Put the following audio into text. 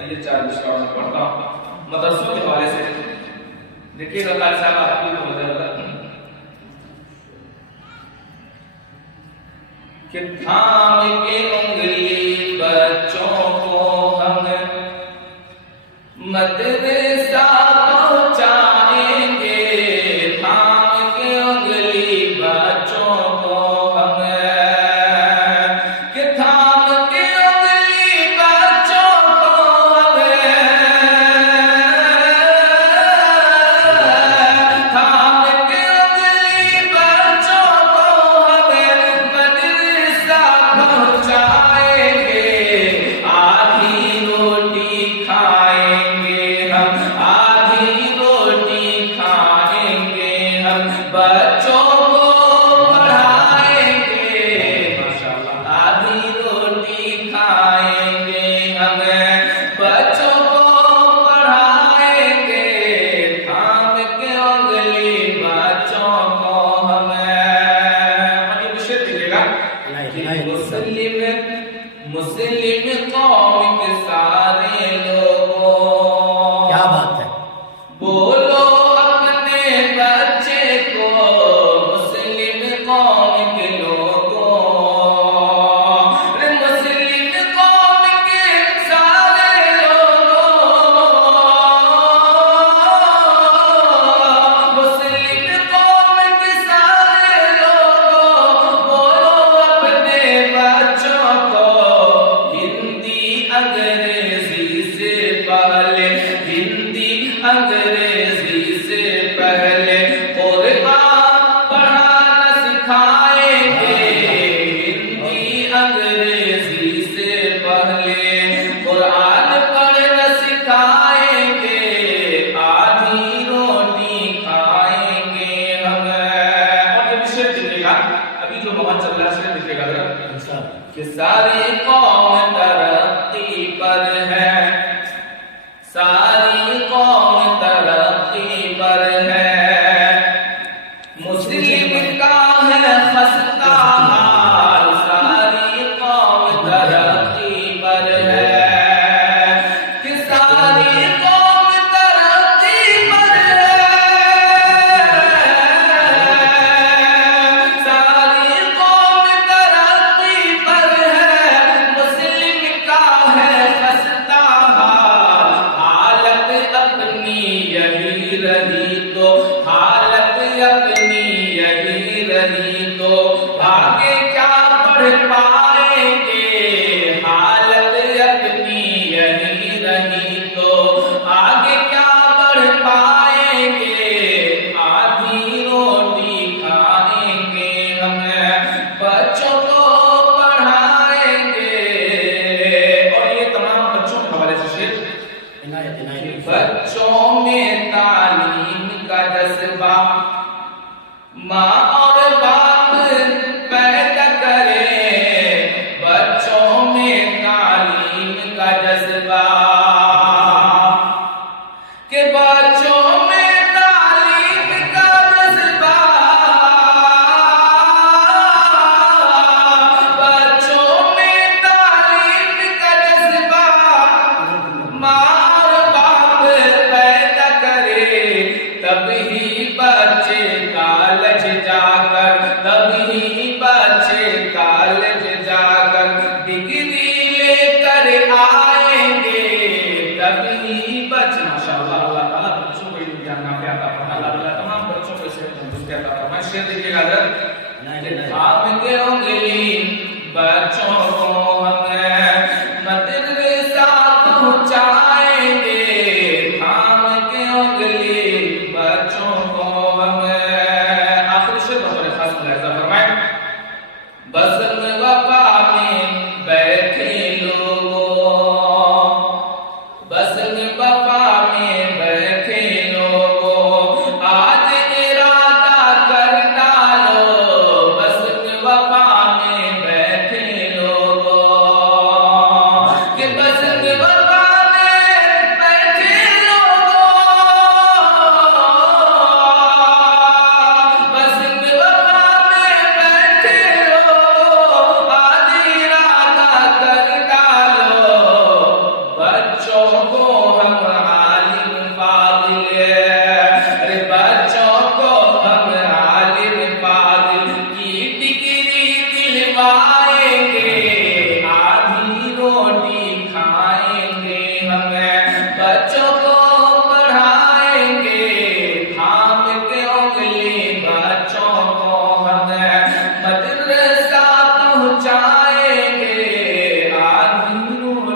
ये 4 विषयों में पढ़ता हूँ मदरसों के हवाले से। देखिएगा कारी साहब आपकी कि थाम के उंगली बच्चों को हम मदरसा पहुंचाएंगे, थाम के उंगली बच्चों को हम कि थाम के उंगली बच्चों को हम थाम के उंगली बच्चों को हम मदरसा पहुंचाएंगे, आधी रोटी खाएंगे हम, आधी रोटी खाएंगे हम, बच्चों को पढ़ाएंगे, माशाअल्लाह आधी रोटी खाएंगे हम, बच्चों को पढ़ाएंगे, थाम के उंगली बच्चों को हम। ये विषय देखिएगा कि मुस्लिम कौम के सारे लोगों, क्या बात है, बोलो अपने बच्चे को, मुस्लिम कौम के लोगों, मुस्लिम कौम के सारे लोगों, मुस्लिम कौम के सारे लोगों, बोलो अपने बच्चों को हिंदी अंग्रेजी से पहले, हिंदी अंग्रेजी से पहले कुरान पढ़ाना सिखाएंगे, हिंदी अंग्रेजी से पहले कुरान पढ़ना सिखाएंगे, आधी रोटी खाएंगे हम। और ये विषय दिखेगा अभी जो मोहन चल रहा है इसमें दिखेगा कि सारी कौम तरक्की पर है, सारी कौम तरक्की पर है, मुस्लिम का है खस्ता हाल, सारी कौम तरक्की पर है, कि सारी कौम तरक्की पर है, सारी कौम तरक्की पर है, मुस्लिम का है खस्ता हाल, हालत अपनी यही रही तो, हालत अपनी यही रही तो, आगे क्या पढ़ पाएंगे, हालत अपनी यही रही तो, आगे क्या पढ़ पाएंगे, आधी रोटी खाएंगे हम, बच्चों को पढ़ाएंगे। और ये तमाम बच्चों के हवाले से शेर, इनायत इनायत। बच्चों में तालीम का जज्बा माँ और बाप पैदा करे, बच्चों में तालीम का जज्बा